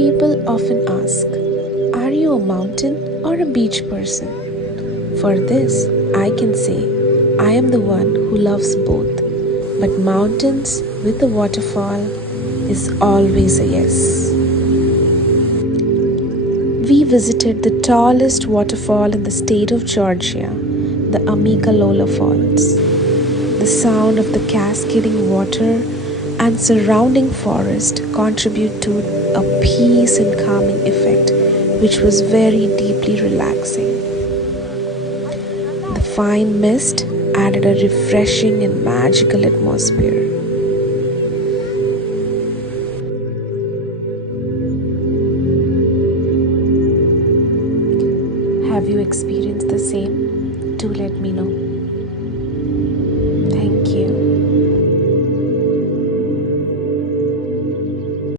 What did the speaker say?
People often ask, are you a mountain or a beach person? For this, I can say I am the one who loves both. But mountains with a waterfall is always a yes. We visited the tallest waterfall in the state of Georgia, the Amicalola Falls. The sound of the cascading water and surrounding forest contribute to a peace and calming effect which was very deeply relaxing. The fine mist added a refreshing and magical atmosphere. Have you experienced the same? Do let me know.